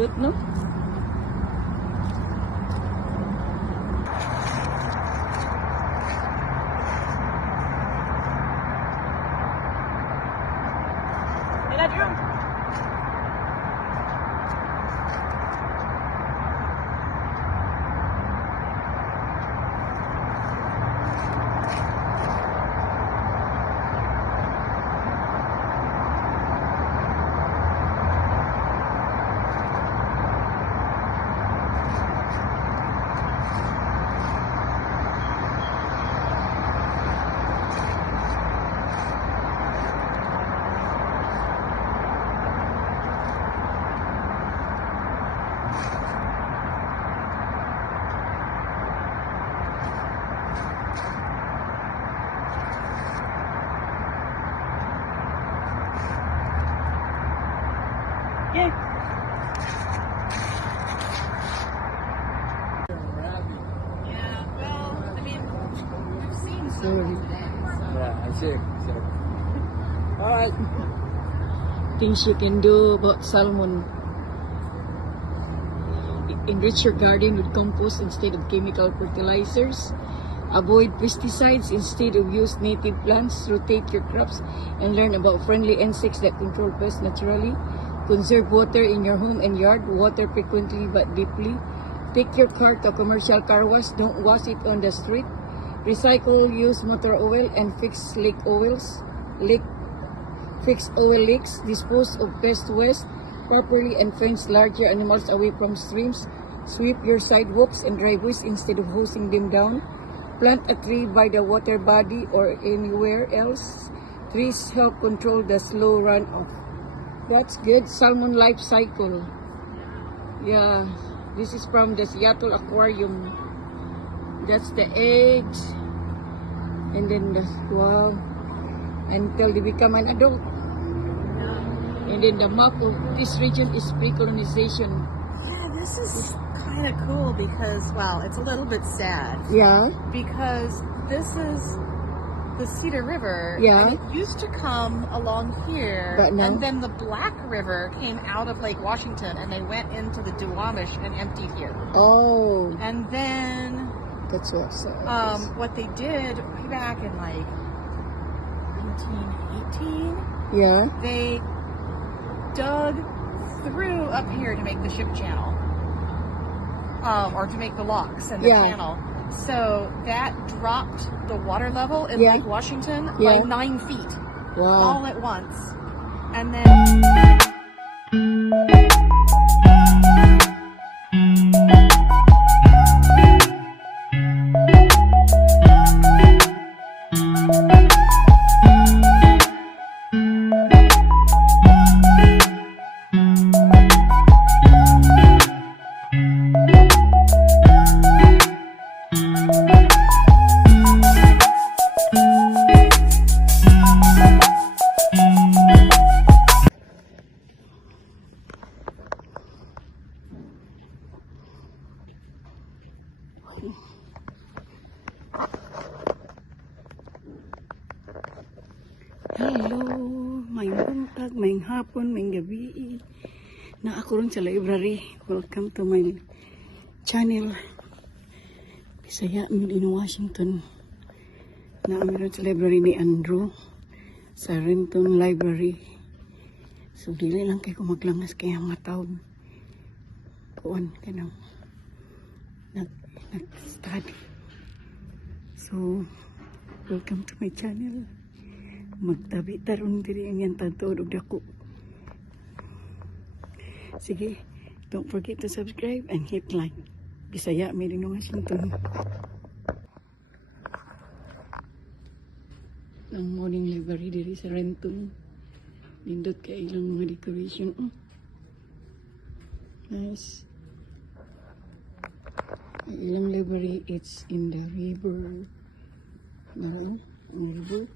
Nindot, no? Yeah. Yeah, well, I mean, we've seen some today. Yeah, I check. Alright. Things you can do about salmon. Enrich your garden with compost instead of chemical fertilizers. Avoid pesticides instead of use native plants. Rotate your crops and learn about friendly insects that control pests naturally. Conserve water in your home and yard. Water frequently but deeply. Take your car to a commercial car wash. Don't wash it on the street. Recycle used motor oil and fix leak oils. Fix oil leaks. Dispose of pest waste properly and fence larger animals away from streams. Sweep your sidewalks and driveways instead of hosing them down. Plant a tree by the water body or anywhere else. Trees help control the slow runoff. That's good. Salmon life cycle. Yeah, this is from the Seattle Aquarium. That's the eggs. And then the, wow, until they become an adult. And then the map of this region is pre-colonization. Yeah, this is kind of cool because, well, it's a little bit sad. Yeah. Because this is the Cedar River. Yeah. And it used to come along here. But no. And then the Black River came out of Lake Washington and they went into the Duwamish and emptied here. Oh, And then that's what's what they did way back in like 1918, yeah. they dug through up here to make the ship channel, or to make the locks and the Yeah. channel. So that dropped the water level in Yeah. Lake Washington Yeah. by 9 feet Wow. all at once. And then Hello, may buntag, may hapon, may gabi. Na ako rin sa library. Welcome to my channel. Bisaya, in Washington. Na meron sa library ni Andrew sa Renton Library. So, dili lang kayo maglangas kaya mga taon. Kuan ka na nag-study. So, welcome to my channel. Magtabi taron diri ang yan tantod og dako. Sige, don't forget to subscribe and hit like. Bisaya, meron ng Washington. Ang morning library diri sa Renton. Nindot ka ilang mga decoration. Oh. Nice. Ang ilang library, it's in the river. Meron, ang river.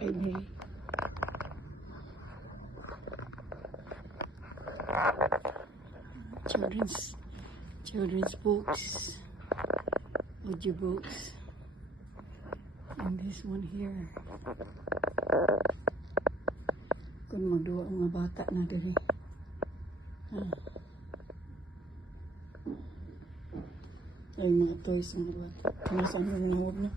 Library. Children's books, audio books, and this one here. Kung magduwa ang mga bata na dali. Ay, mga toys ng mga bata. Kung saan mo nahod na.